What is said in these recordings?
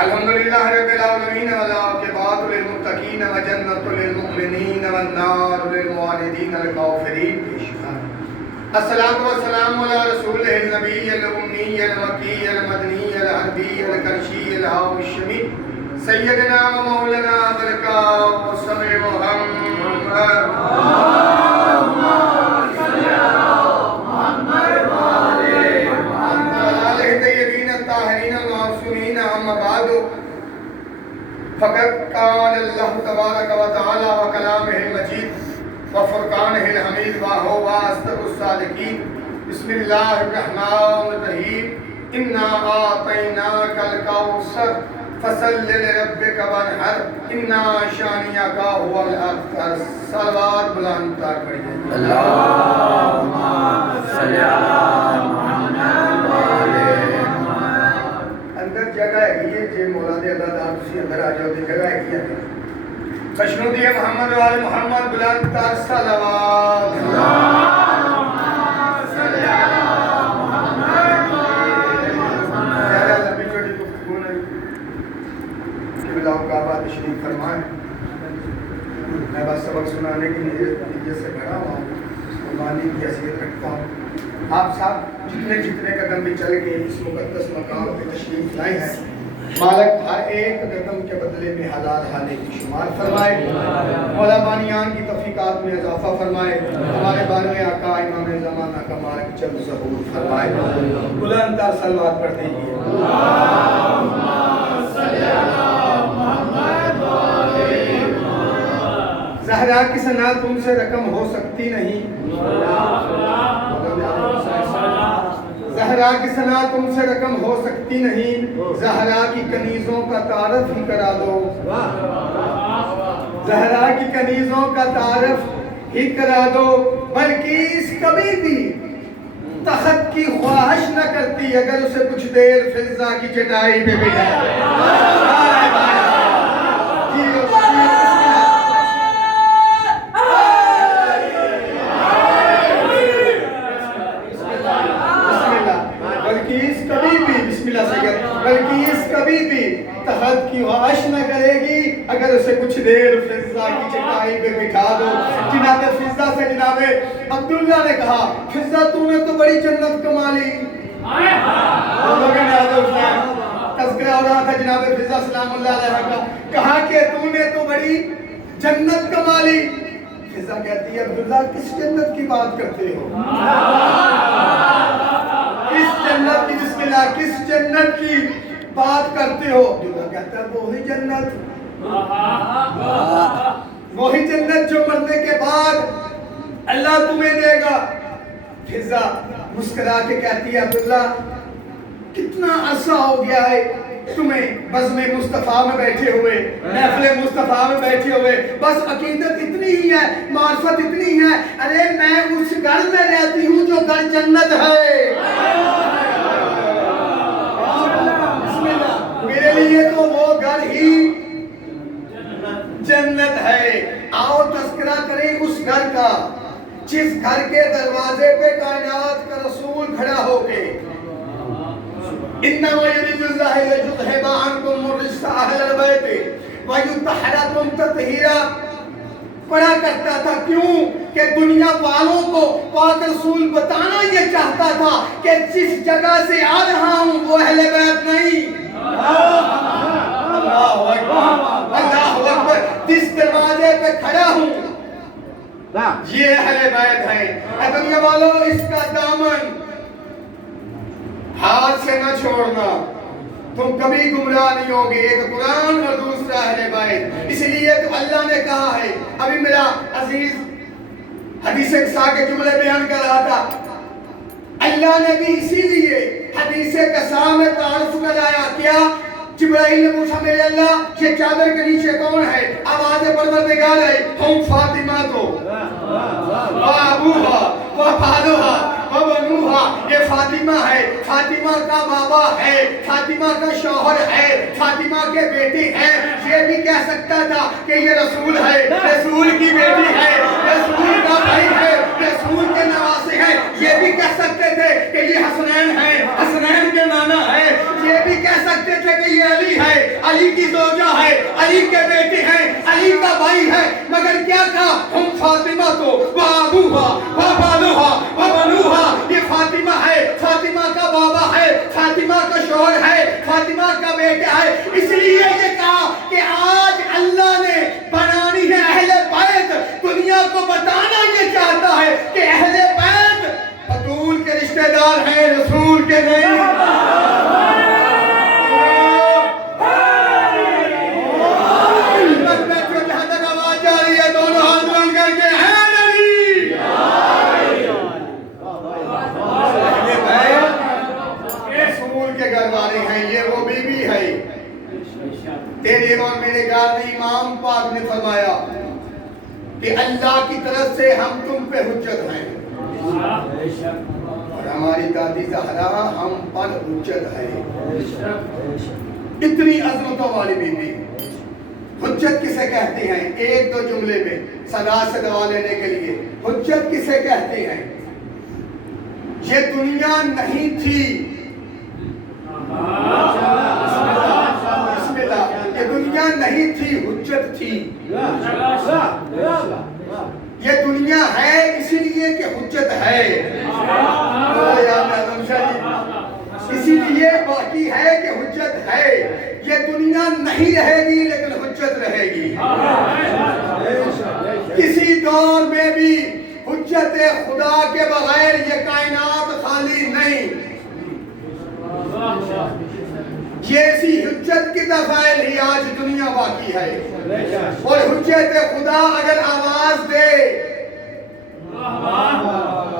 الحمدللہ رب العالمین والعاقبۃ للمتقین وجنۃ للمؤمنین والنار للمعاندین الکافرین. الصلاۃ والسلام علی رسولہ النبی الامی المکی المدنی الحربی القرشی الہاشمی سیدنا و مولانا ابوالقاسم محمد. فقد قال اللہ تبارک و تعالی و کلامہ المجید و فرقانہ الحمید و هو اصدق الصادقین. بسم اللہ الرحمن الرحیم. انا اعطیناک الکوثر فصل لربک وانحر انا شانئک هو الابتر. صلوات بلند تر پڑھیے. اللہم صلی علی محمد و آل اندر جگہ ہے جے مولا دے اللہ تعالی تسی اندر آ جاؤ. دی جگہ ہے کیا خشنو دی محمد و آل محمد بلند تر صلوات. اللہم صلی علی محمد و آل محمد. یا اللہ بھی چھوٹی گفتگو نہیں کہ بلاؤ کعبہ تشریف فرمائیں. میں بس سبق سنانے کی نیت سے کھڑا ہوں، قربانی کی حیثیت رکھتا ہوں. آپ صاحب جتنے قدم بھی چل کے اس مقدس مقام پہ تشریف لائے ہیں، مالک ہر ایک قدم کے بدلے میں ہزار حالے کی شمار فرمائے. مولا بانیان کی توفیقات میں اضافہ فرمائے. ہمارے بانوے آقا امام زمانہ کا مالک چند ظہور فرمائے. بلند تر صلوات پڑھ دیجیے. اللہم صلی علی محمد و آل محمد. زہرا کی ثنا تم سے رقم ہو سکتی نہیں. زہرا کی ثنا تم سے رقم ہو سکتی نہیں. زہرا کی کنیزوں کا تعارف ہی کرا دو. زہرا کی کنیزوں کا تعارف ہی کرا دو. بلکہ کبھی بھی تخت کی خواہش نہ کرتی اگر اسے کچھ دیر فضا کی چٹائی پہ بٹھا دے. بلکہ کبھی بھی تخت کی خواہش نہ کرے گی اگر اسے کچھ دیر فضا کی چٹائی پہ بٹھا دو. جناب فضا سے جناب عبداللہ نے کہا، فضا تو نے تو بڑی جنت کما لی. لوگوں نے تذکرہ ہو رہا تھا جناب فضا سلام اللہ علیہ کا، کہا کہ تو نے تو بڑی جنت کما لی. فضا کہتی ہے عبداللہ کس جنت کی بات کرتے ہو؟ کس جنت کی، بسم اللہ، کس جنت کی بات کرتے ہو؟ عبداللہ کہتا ہے وہی جنت، وہی جنت جو مرنے کے بعد اللہ تمہیں دے گا. فضا مسکرا کے کہتی ہے عبداللہ کتنا عرصہ ہو گیا ہے تمہیں بزم مصطفیٰ میں بیٹھے ہوئے، محفل مصطفیٰ میں بیٹھے ہوئے، بس عقیدت اتنی ہی ہے، معرفت اتنی ہے. ارے میں اس گھر میں رہتی ہوں جو گھر جنت ہے. میرے لیے تو وہ گھر ہی جنت ہے. آؤ تذکرہ کریں اس گھر کا جس گھر کے دروازے پہ کائنات کا رسول کھڑا ہو کے انما یرید اللہ لیذھب عنکم الرجس اہل البیت ویطہرکم تطہیرا پڑھا کرتا تھا. کیوں کہ دنیا والوں کو پاک رسول بتانا یہ چاہتا تھا کہ جس جگہ سے آ رہا ہوں وہ اہل بیت نہیں. اللہ اکبر، اللہ اکبر. جس دروازے پہ کھڑا ہوں یہ اہل بیت ہے. اے دنیا والوں اس کا دامن ہاتھ سے نہ چھوڑنا، تم کبھی گمراہ نہیں ہوگے. ایک قرآن اور دوسرا اہل بیت. اس لیے تو اللہ نے کہا ہے، ابھی میرا عزیز حدیث قصہ کے جملے بیان کر رہا تھا، اللہ نے بھی اسی لیے حدیث قصہ میں تعارف کرایا. کیا؟ جبرائیل نے پوچھا میرے اللہ یہ چادر کے نیچے کون ہے؟ آواز پروردگار ہے، ہم فاطمہ تو ابوہا و خالوہا و بنوہا. یہ فاطمہ ہے، فاطمہ کا بابا ہے، فاطمہ کا شوہر ہے، فاطمہ کے بیٹی ہے. یہ بھی کہہ سکتا تھا کہ یہ رسول ہے، رسول کی بیٹی ہے، رسول کا بھائی ہے، رسول کے نواسے ہیں، یہ بھی کہہ سکتے تھے کہ یہ حسنین ہیں، حسنین کے نانا ہے، یہ بھی کہہ سکتے تھے کہ یہ علی ہے، علی کی زوجہ ہے، علی کے بیٹے ہیں، علی کا بھائی ہے، مگر کیا کہا؟ ہم فاطمہ تو وابوہا وبالوہا وبنوہا، یہ فاطمہ ہے، فاطمہ کا بابا ہے، فاطمہ کا شوہر ہے، فاطمہ کا بیٹا ہے۔ اس لیے یہ کہا کہ آج اللہ نے بنانی ہے اہل بیت، دنیا کو بتانا یہ چاہتا ہے کہ اہل بیت بطول کے رشتہ دار ہیں، رسول کے نہیں۔ جہاں تک آواز جا رہی ہے دونوں ہاتھ بلند کر کے ہیں نبی، رسول کے گھر والے ہیں، یہ وہ بی بی ہے۔ تیرے اور میرے گھر امام پاک نے فرمایا کہ اللہ کی طرف سے ہم تم پہ حجت ہیں، اور ہماری دادی زہرا ہم پر حجت ہے۔ اتنی عظمتوں والی بی بی۔ حجت کسے کہتے ہیں؟ ایک دو جملے میں صدا سے دوا لینے کے لیے، حجت کسے کہتے ہیں؟ یہ دنیا نہیں تھی، بسم اللہ، یہ دنیا نہیں تھی، حجت تھی۔ یہ دنیا ہے اسی لیے کہ حجت ہے، اسی لیے باقی ہے کہ حجت ہے۔ یہ دنیا نہیں رہے گی لیکن حجت رہے گی۔ کسی دور میں بھی حجت خدا کے بغیر یہ کائنات خالی نہیں۔ یہ اسی حجت کی دفعہ ہی آج دنیا باقی ہے، اور حجت خدا اگر آواز دے،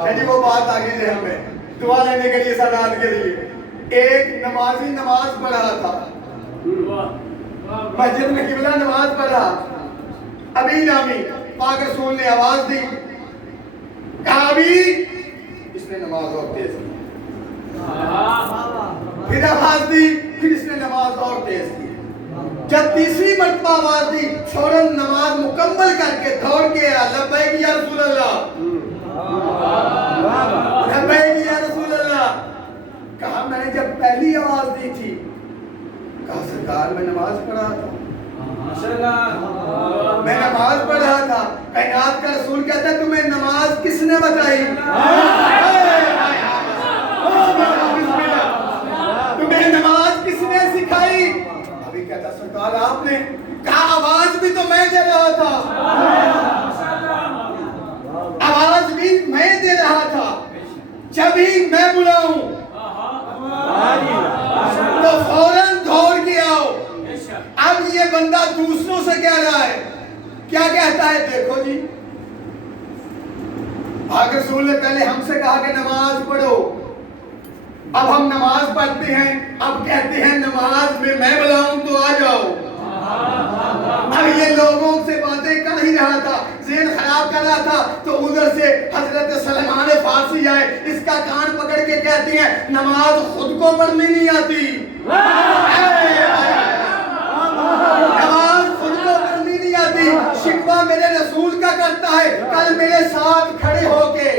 چلیے وہ بات آگے ذہن میں، دعا لینے کے لیے، سادات کے لیے۔ ایک نمازی نماز پڑھ رہا تھا، مسجد میں قبلہ نماز پڑھ رہا، ابھی نامی پاک رسول نے آواز دی، کہا ابھی، اس نے نماز اور تیز کی، پھر آواز دی، پھر اس نے نماز اور تیز کی۔ جب تیسری مرتبہ آواز دی، فوراً نماز مکمل کر کے دوڑ کے آیا، لبیک یا رسول اللہ، لبیک یا رسول اللہ۔ کہا میں نے جب پہلی آواز دی تھی، کہا سرکار میں نماز پڑھ رہا تھا، میں نماز پڑھ رہا تھا۔ کائنات کا رسول کہتا ہے تمہیں نماز کس نے بتائی؟ تمہیں نماز کس نے سکھائی؟ ابھی کہتا سرکار آپ نے۔ کہا آواز بھی تو میں دے رہا تھا، آواز بھی میں دے رہا تھا، جب ہی میں بلاؤں تو فوراً دوڑ کے آؤ۔ اب یہ بندہ دوسروں سے کہہ رہا ہے، کیا کہتا ہے؟ دیکھو جی، پاک رسول نے پہلے ہم سے کہا کہ نماز پڑھو، اب ہم نماز پڑھتے ہیں، اب کہتے ہیں نماز میں بلاؤں تو آ جاؤ۔ اب یہ لوگوں سے باتیں کر ہی رہا تھا، ذہن خراب کر رہا تھا، تو ادھر سے حضرت سلمان فارسی آئے، اس کا کان پکڑ کے کہتی ہیں نماز خود کو پڑھنی نہیں آتی، نماز خود کو پڑھنی نہیں آتی، شکوہ میرے رسول کا کرتا ہے۔ کل میرے ساتھ کھڑے ہو کے،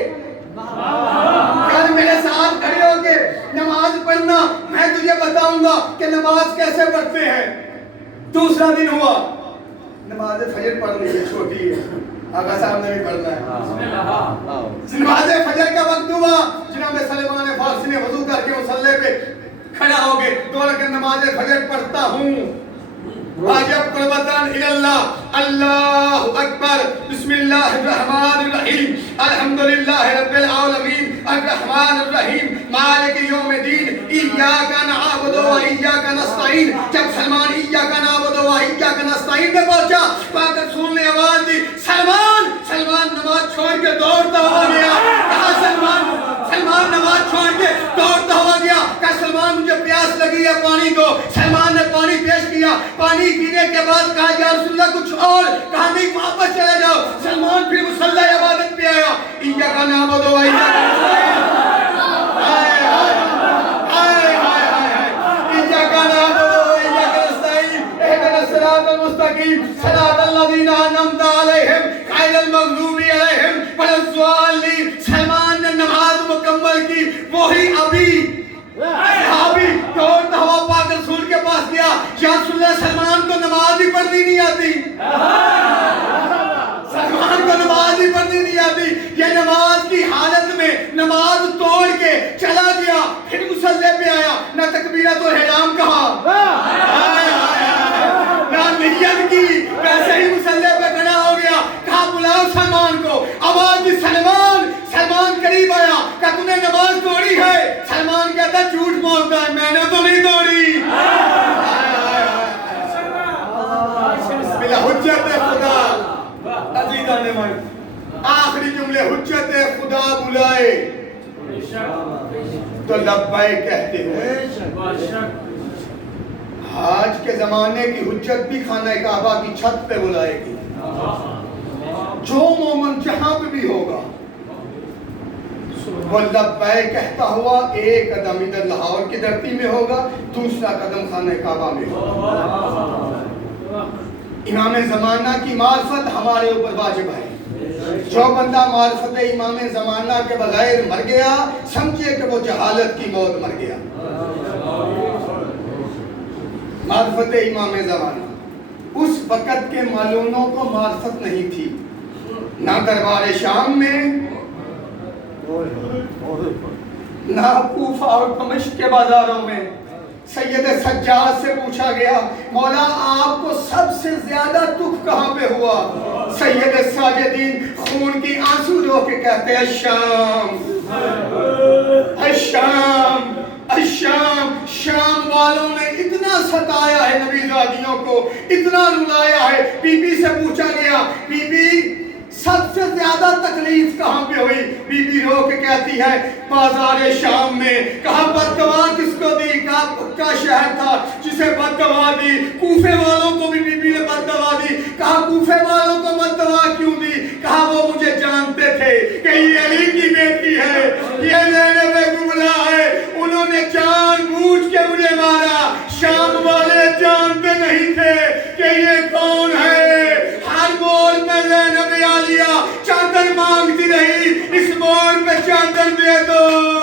کل میرے ساتھ کھڑے ہو کے نماز پڑھنا، میں تجھے بتاؤں گا کہ نماز کیسے پڑھتے ہیں۔ دوسرا دن ہوا، نماز فجر پڑھ لی ہے، چھوٹی ہے، آقا صاحب نے بھی پڑھنا ہے۔ نماز فجر کا وقت ہوا، جناب سلمان فارسی نے وضو کر کے مصلی پہ کھڑا ہو گئے، 2 رکعت نماز فجر پڑھتا ہوں، واجب قربتاً اللہ، اللہ اکبر، بسم اللہ الرحمن الرحیم، الحمدللہ رب العالمین، الرحمن الرحیم، مالک یوم الدین، ایاک نعبد و ایاک نستعین۔ جب سلمان ایاک نعبد و ایاک نستعین میں پہنچا، پاک رسول نے آواز دی، سلمان، سلمان نماز چھوڑ کے دوڑتا ہوا گیا۔ کہا سلمان نماز چھوڑ کے دوڑتا ہوا گیا، کہا سلمان مجھے پیاس لگی ہے، پانی دو۔ سلمان نے پانی پیش کیا، پانی پینے کے بعد کہا یا رسول اللہ کچھ اور، کہا نہیں واپس چلے جاؤ۔ سلمان پھر مصلی عبادت پہ آیا، ایاک نعبد و ایاک نستعین، ایاک نعبد و ایاک نستعین، اهدنا الصراط المستقیم، صراط الذین انعمت علیہم غیر المغضوب علیہم ولا الضالین۔ سلمان کی وہی ابھی صحابی دوڑتا ہوا پاک رسول کے پاس گیا، یا رسول اللہ سلمان کو نماز ہی پڑھنی نہیں آتی، سلمان کو نماز ہی پڑھنی نہیں آتی، یہ نماز کی حالت میں نماز توڑ کے چلا گیا، پھر مصلی پہ آیا، نہ تکبیرت الحرام کہا، نہ نیت کی، ویسے ہی مصلی پہ کھڑا ہو گیا، کہا بلاؤ سلمان کو، آواز دی سلمان، سلمان قریب آیا، کہا تم نے نماز توڑی ہے؟ سلمان کہتا جھوٹ بولتا ہے، میں نے تو نہیں توڑی۔ بلا حجت خدا، عزیزان من، آخری جملے حجت خدا بلائے تو لبیک کہتے ہوئے۔ آج کے زمانے کی حجت بھی خانہ کعبہ کی چھت پہ بلائے گی، جو مومن جہاں پہ بھی ہوگا وہ لبیک کہتا ہوا ایک قدم ادھر لاہور کی دھرتی میں ہوگا، دوسرا قدم خانہ کعبہ میں ہوگا۔ امام زمانہ کی معرفت ہمارے اوپر واجب ہے، جو بندہ معرفت امام زمانہ کے بغیر مر گیا سمجھے کہ وہ جہالت کی موت مر گیا۔ معرفت امام زمانہ، اس وقت کے معلوموں کو معرفت نہیں تھی، نہ دربار شام میں، نہ کوفہ اور دمشق کے بازاروں میں۔ سید سجاد سے پوچھا گیا مولا آپ کو سب سے زیادہ دکھ کہاں پہ ہوا؟ سید ساجدین خون کی آنسو رو کے کہتے ہیں الشام، الشام، الشام۔ شام والوں نے اتنا ستایا ہے نبی زادیوں کو، اتنا رلایا ہے۔ بی بی سے پوچھا گیا بی بی سب سے زیادہ تکلیف کہاں پہ ہوئی؟ بی بی رو کے کہتی ہے بازار شام میں۔ کہا بددعا کس کو دی؟ کہا پکا شہر تھا جسے بددعا دی۔ کوفے والوں کو بھی بی بی نے بددعا دی۔ کہا کوفے والوں کو بددعا کیوں دی؟ کہا وہ مجھے جانتے تھے کہ یہ علی کی بیٹی ہے، یہ زینب کبریٰ ہے، انہوں نے جان بوجھ کے مجھے مارا۔ شام والے جانتے نہیں تھے کہ یہ کون ہے۔ ہر موڑ میں زینب عالیہ چادر مانگتی رہی، اس موڑ پہ چادر دے دو۔